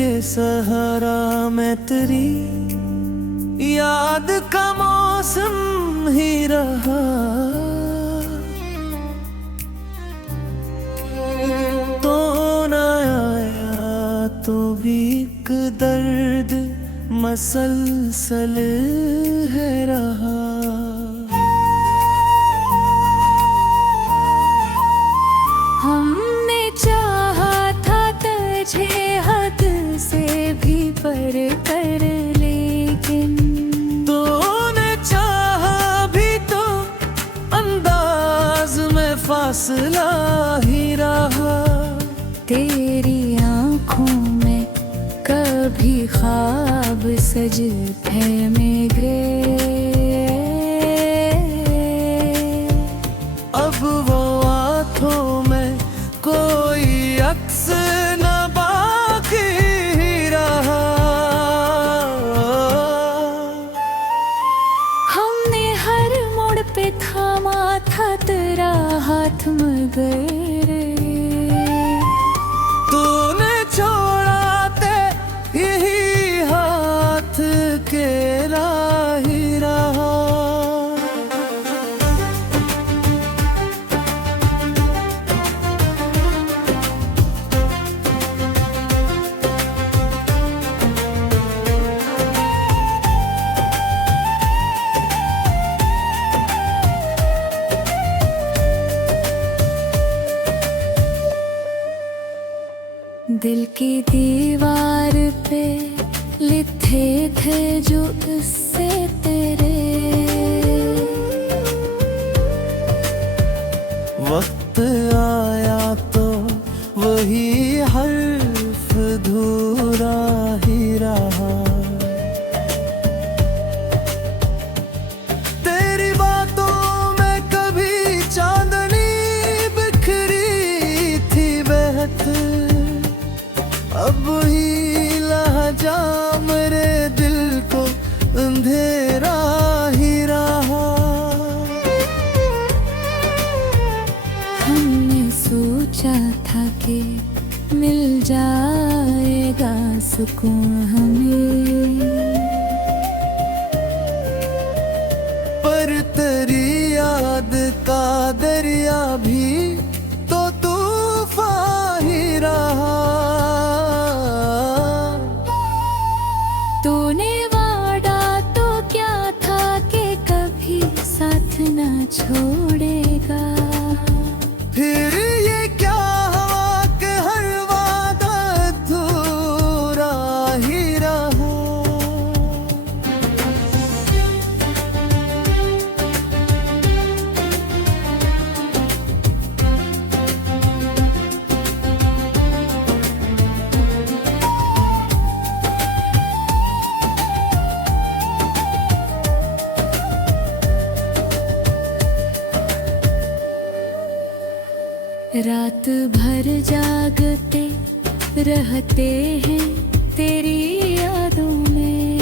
के सहारा मैं तेरी याद का मौसम ही रहा। तो न आया तो भी एक दर्द मसलसल है रहा। हमने चाहा था तुझे हद से भी पर कर, लेकिन तूने चाहा भी तो अंदाज में फासला ही रहा। तेरी आँखों में कभी ख्वाब सजते मेरे, अब वो आँखों में कोई अक्स न बाकी रहा। हमने हर मोड़ पे थामा था तेरा हाथ मगर, तूने छोड़ा ते यही हाथ के राही रहा। दिल की दीवार पे लिखे थे जो इससे तेरे, वक्त आया तो वही हर्फ अधूरा ही रहा। तेरी बातों में कभी चांदनी बिखरी थी बहत, अब ही लहजा मेरे दिल को अंधेरा ही रहा। हमने सोचा था कि मिल जाएगा सुकून हमें, पर तेरी याद का दरिया भी तो तूफान ही रहा। तूने वादा तो क्या था कि कभी साथ न छोड़ेगा, फिर ये क्या हुआ कि हर वादा अधूरा ही रहा। रात भर जागते रहते हैं तेरी यादों में,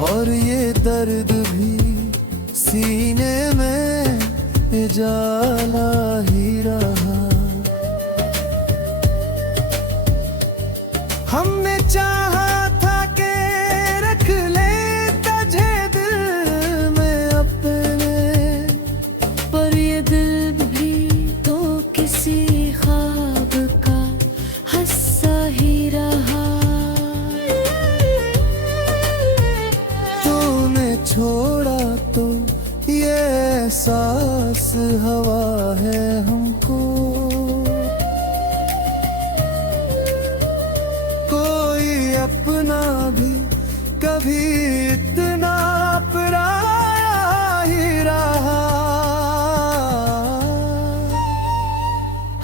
और ये दर्द भी सीने में जाला ही रहा। हमने चाहा था कि रख ले तुझे दिल में अपने, पर ये दिल भी तो किसी ख्वाब का हिस्सा ही रहा। तूने छोड़ा तो ये एहसास हवा है हमको, कोई अपना भी कभी इतना पराया ही रहा।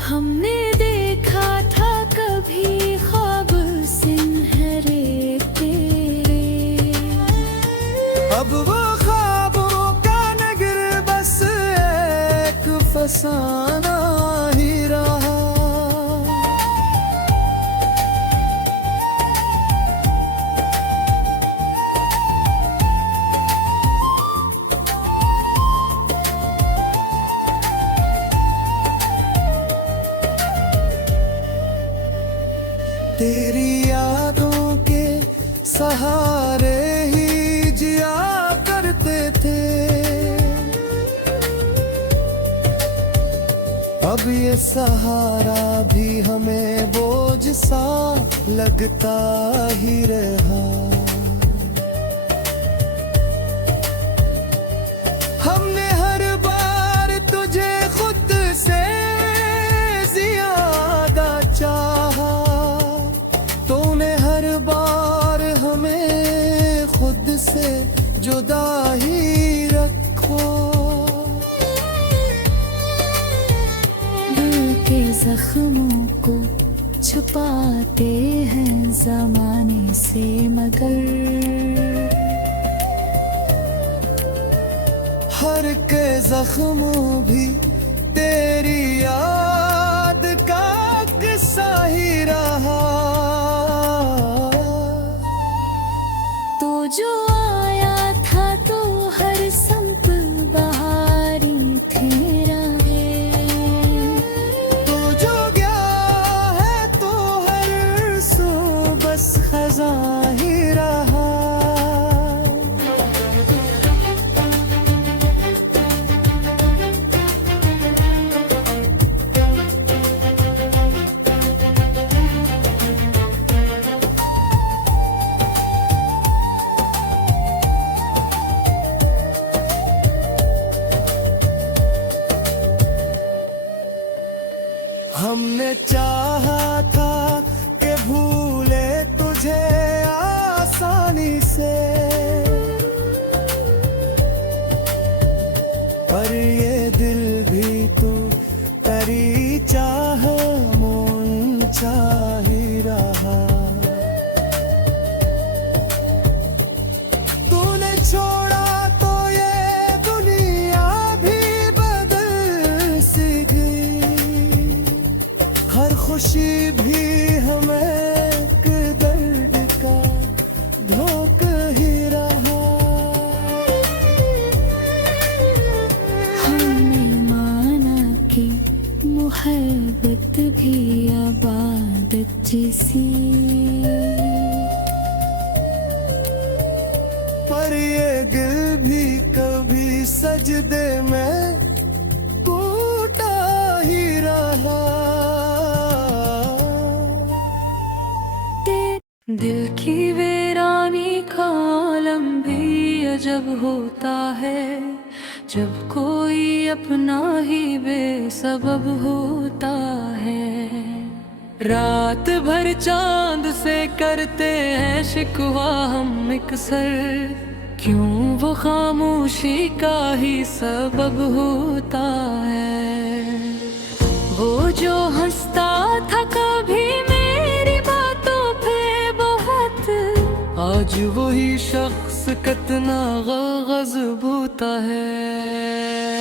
हमने देखा था कभी ख्वाब सुनहरे तेरे, अब वो ख्वाबों का नगर बस एक फसाना ही रहा। तेरी यादों के सहारे ही जिया करते थे। अब ये सहारा भी हमें बोझ सा लगता ही रहा। हमने हर बार तुझे खुद से ज्यादा चाहा, तूने हर बार हमें खुद से जुदा ही रखा। दिल के जख्मों को छुपाते हैं ज़माने से, मगर हर के जख्मों भी तेरी याद का किस्सा ही रहा। तो जो आया था तो हर संप बहारी तेरा है, तो जो गया है तो हर सो बस खज़ां ही रहा। हमने चाहा था कि भूले तुझे आसानी से, पर ये दिल भी तू तेरी चाह मोन चाह ही रहा। तूने छोड़ा तो ये दुनिया भी बदल सी गई, हर खुशी भी हमें एक दर्द का धोख ही रहा। हमने माना कि मोहब्बत भी इबादत जैसी, पर ये दिल भी कभी सजदे में टूटा ही रहा। दिल की वीरानी का आलम भी अजब होता है, जब कोई अपना ही बेसबब होता है। रात भर चांद से करते हैं शिकवा हम इकसर, क्यों वो खामोशी का ही सबब होता है। वो जो हंसता था कभी मेरी बातों पे बहुत, आज वही शख्स कितना गज़ब होता है।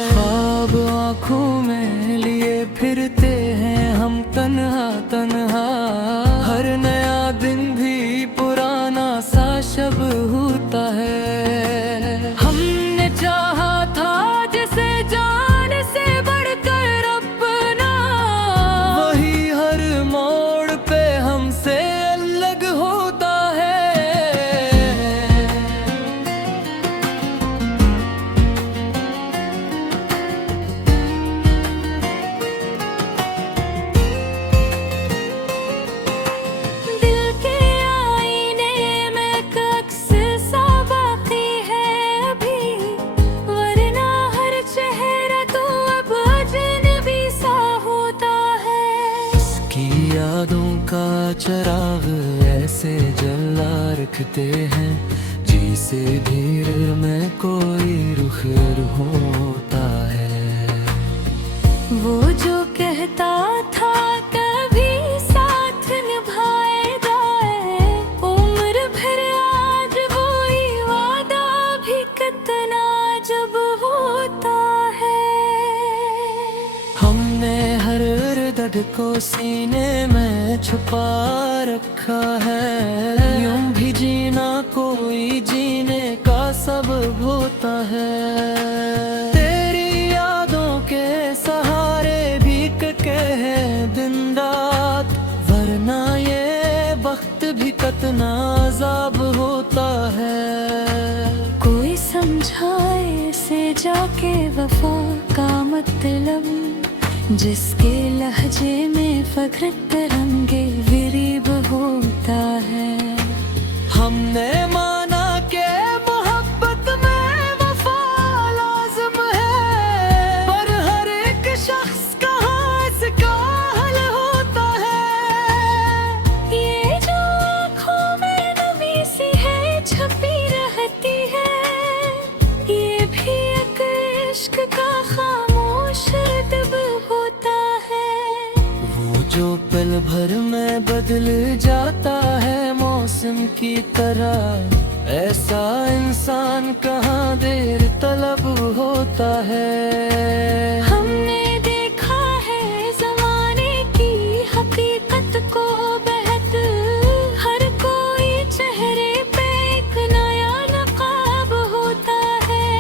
ख्वाब आँखों में लिए फिरते हैं हम तन्हा तन्हा, हर नया दिन भी पुराना सा शब होता है। हमने चाहा था जिसे जान से बढ़कर अपना, वही हर मोड़ पे हमसे अलग होता है। दिल के आईने में एक अक्स सा बाकी है अभी, वरना हर चेहरा तो अब अजनबी सा होता है। की यादों का चराग ऐसे जला रखते हैं, जिसे धीरे में कोई रुख होता है। वो जो कहता था कभी साथ निभाएगा, उम्र भर आज वही वादा भी कितना जब होता है। हमने हर दर्द को सीने में छुपा रखा है, यूं भी जीना कोई जीने का सबब होता है। तेरी यादों के सहारे भीग के हैं दिन रात, वरना ये वक्त भी कितना अजाब होता है। कोई समझाए से जाके वफा का मतलब, जिसके लहजे में फख्र तरंगे विरीब होता है। हमने माना के मोहब्बत में वफा लाज़िम है, पर हर एक शख्स कहाँ इसका हल होता है। ये जो आँखों में नमी सी है छपी रहती है, ये भी एक इश्क का खामोश अदब होता है। वो जो पल भर में बदल जाता है मौसम की तरह, ऐसा इंसान कहाँ देर तलब होता है। हमने देखा है ज़माने की हकीकत को बहत, हर कोई चेहरे पे एक नया नकाब होता है।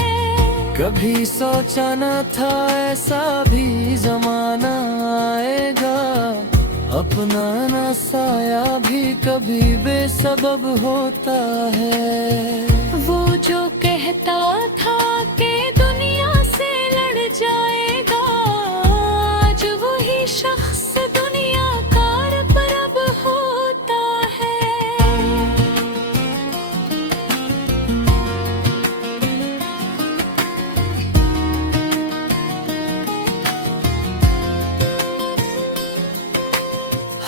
कभी सोचा न था ऐसा भी जमाना आएगा, अपना न साया भी कभी बेसबब होता है। वो जो कहता था कि दुनिया से लड़ जाएगा, आज वही शख्स दुनिया का रब होता है।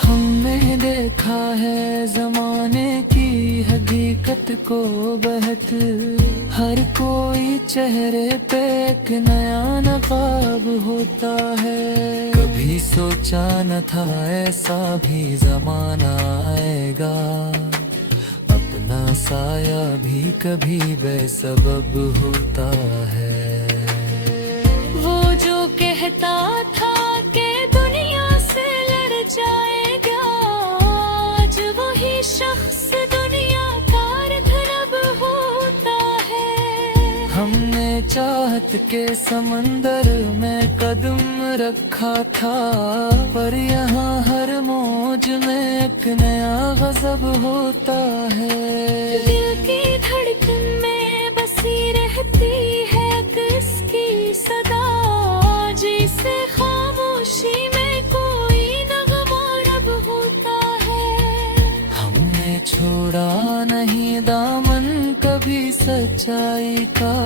हमने देखा है जमाने की हकीकत को बहत, हर कोई चेहरे पे एक नया नकाब होता है। कभी सोचा न था ऐसा भी जमाना आएगा, अपना साया भी कभी बेसबब होता है। वो जो कहता था कि दुनिया से लड़ जाएगा, आज वही शख्स दुनिया का रब होता है। हमने चाहत के समंदर में कदम रखा था, पर यहाँ हर मौज में एक नया गजब होता है। दिल की धड़कन में बसी रहती है किसकी सदा, जैसे खामोशी में कोई नगमा रब होता है। हमने छोड़ा नहीं दामन कभी सच्चाई का,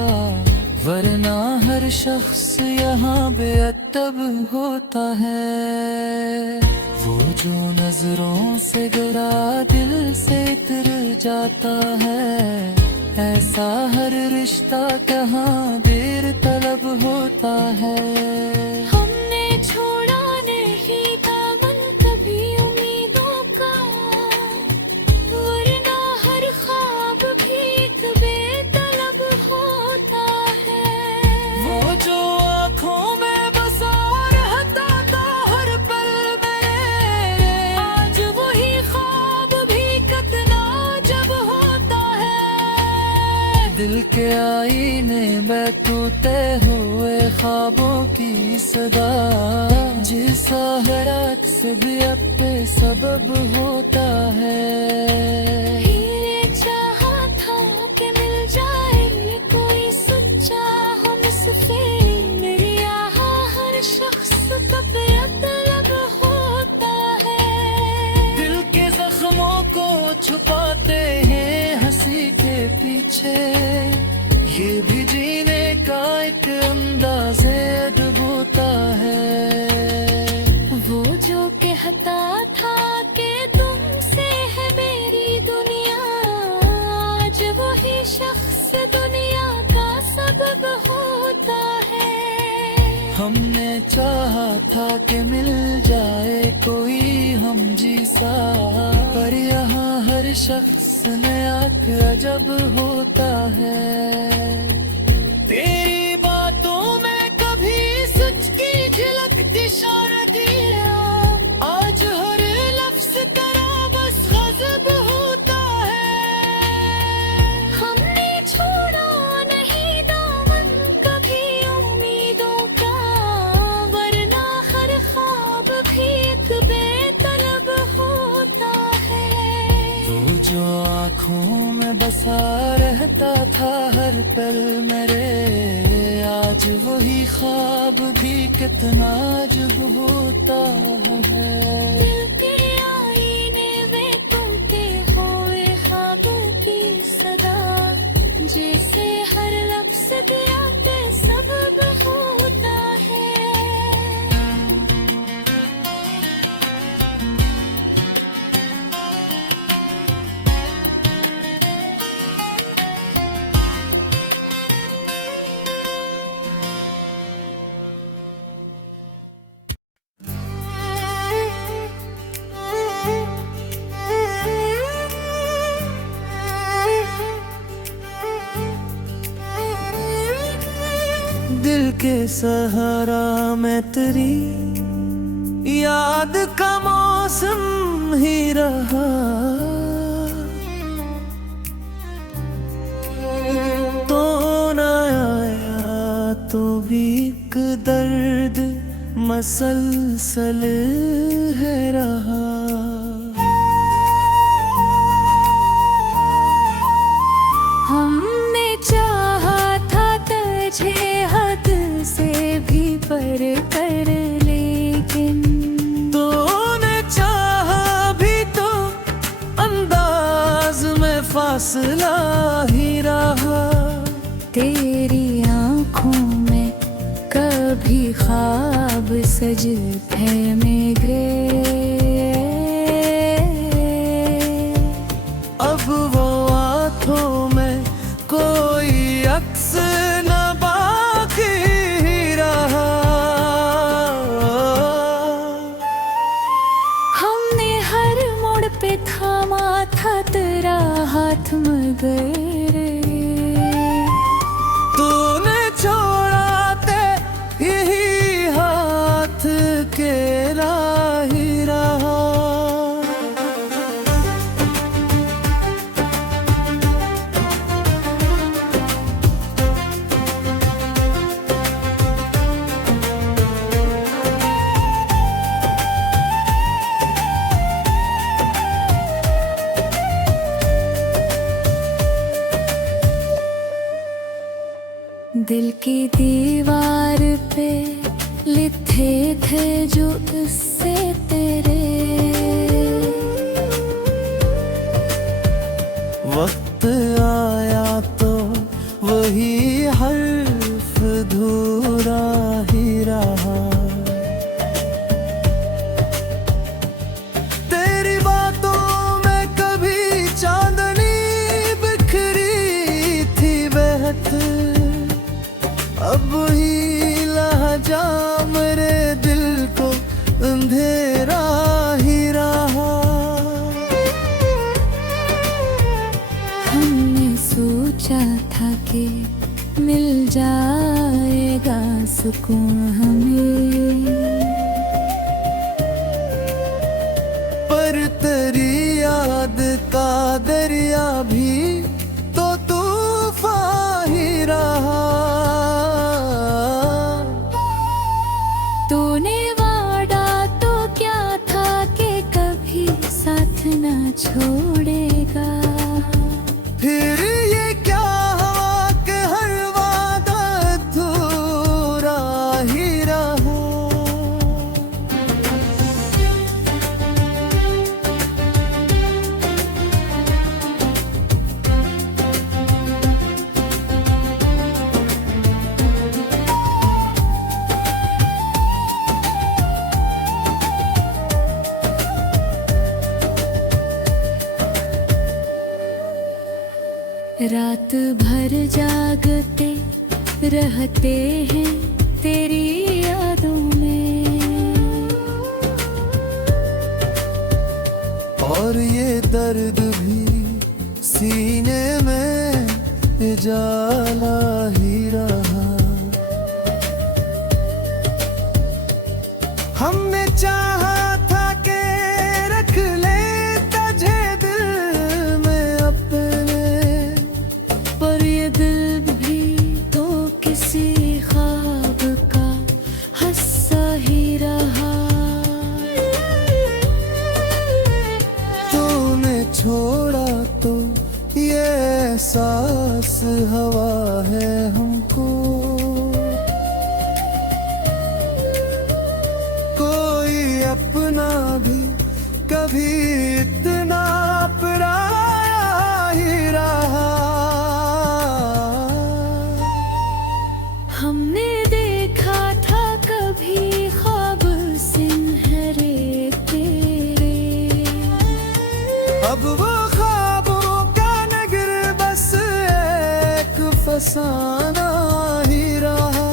वरना हर शख्स यहाँ बेअदब होता है। वो जो नजरों से गिरा दिल से उतर जाता है, ऐसा हर रिश्ता कहाँ देर तलब होता है। हमने छोड़ा नहीं दामन कभी उम्मीदों का, वरना हर ख्वाब भी एक बेतलब होता है। वो जो आँखों में बसा रहता था हर पल मेरे, आज वही ख्वाब भी कितना जब होता है। दिल के आईने में टूटे हुए ख्वाबों की सदा, जिस रात से भी अब पे सबब होता है। ये चाहा था कि मिल जाए कोई सच्चा हमसफे, मेरी आहा हर शख्स का बेअदब होता है। दिल के जख्मों को छुपाते हैं हंसी के पीछे, ये भी जीने का एक अंदाज़े अदब होता है। वो जो कहता था कि तुमसे है मेरी दुनिया, आज वही शख्स दुनिया का सबब होता है। हमने चाहा था कि मिल जाए कोई हम जैसा, पर यहाँ हर शख्स नया अजब होता है। तेरी बातों में कभी सच की झलकती शारदी, आज हर लफ्ज तेरा बस गजब होता है। हमने छोड़ा नहीं दामन कभी उम्मीदों का, वरना हर ख्वाब भी एक बेतलब होता है। आँखों में बसा रहता था हर पल मेरे, आज वही ख्वाब भी कितना अजब होता है। दिल के आईने में टूटे हुए ख्वाब की सदा, जैसे हर लफ्ज़ दिया पे सबब होता है। दिल के सहारा में तेरी याद का मौसम ही रहा, तो न आया तो भी एक दर्द मसलसल है रहा। हमने चाहा था तुझे हद से भी पर कर, लेकिन तूने चाहा भी तो अंदाज में फासला ही रहा। तेरी आँखों में कभी ख्वाब सजते में गिरे, अब वो आँखों में कोई अक्स न बाकी रहा। हमने हर मोड़ पे थामा था तेरा हाथ, मगर तूने छोड़ा ते यही हाथ के राही रहा। दिल की दीवार पे लिखे थे जो इससे तेरे, वक्त आया तो वही हर्फ धूरा ही रहा। तेरी बातों में कभी चांदनी बिखरी थी बहत, अब ही लहजा मेरे दिल को अंधेरा ही रहा। हमने सोचा था कि मिल जाएगा सुकून हमें, पर तेरी याद का दरिया भी तो तूफान ही रहा। तूने वादा तो क्या था कि कभी साथ ना छोड़ेगा, फिर ये क्या हुआ कि हर वादा अधूरा ही रहा। रात भर जागते रहते हैं तेरी यादों में, और ये दर्द भी सीने में जाला ही रहा। हमने चाहा था कि रख ले तुझे दिल में अपने, पर ये दिल भी तो किसी ख्वाब का हिस्सा ही रहा। तूने छोड़ा तो हवा है हमको। कोई अपना भी कभी इतना पराया ही रहा। हमने देखा था कभी ख्वाब सुनहरे तेरे, अब वो ख्वाबों का नगर बस एक फसाना ही रहा।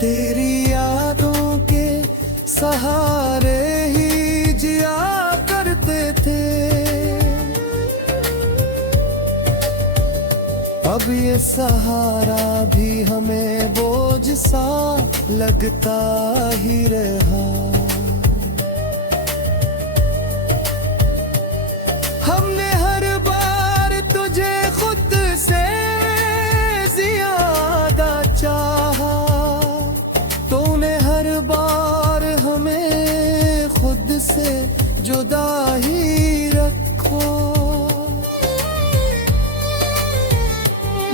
तेरी यादों के सहारे ही जिया करते थे। अब ये सहारा भी हमें बोझ सा लगता ही रहा। हमने हर बार तुझे खुद से ज्यादा चाहा, तूने हर बार हमें खुद से जुदा ही रखा।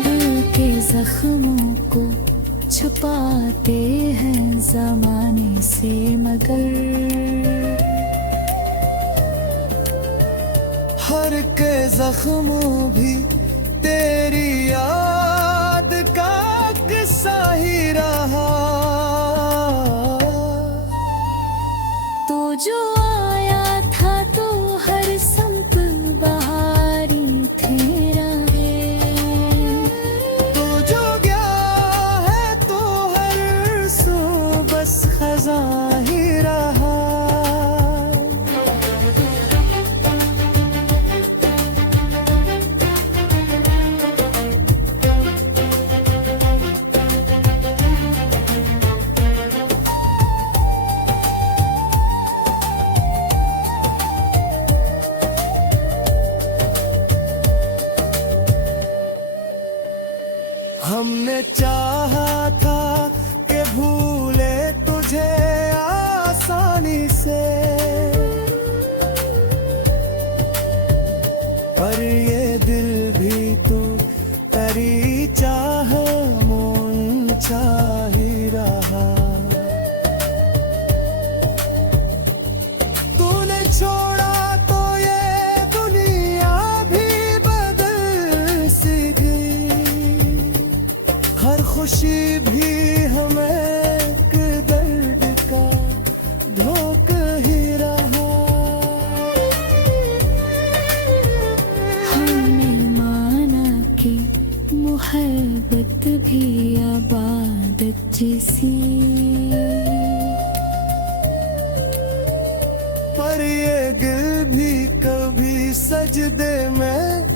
दिल के जख्मों को छुपाते हैं जमाने से, मगर हर के जख्मों भी तेरी याद का किस्सा ही रहा। तो जो आया था तो हर संप बहारी तेरा है, तो जो गया है तो हर सू बस खज़ां ही रहा। हमने चाहा था कि भूले तुझे आसानी से, पर ये दिल भी तू तेरी चाह मुंचा ही रहा। तूने छोड़ा तो ये दुनिया भी बदल सी गई। हर खुशी भी हमें एक दर्द का धोख ही रहा। हमने माना कि मोहब्बत भी इबादत जैसी, पर ये दिल भी कभी सजदे में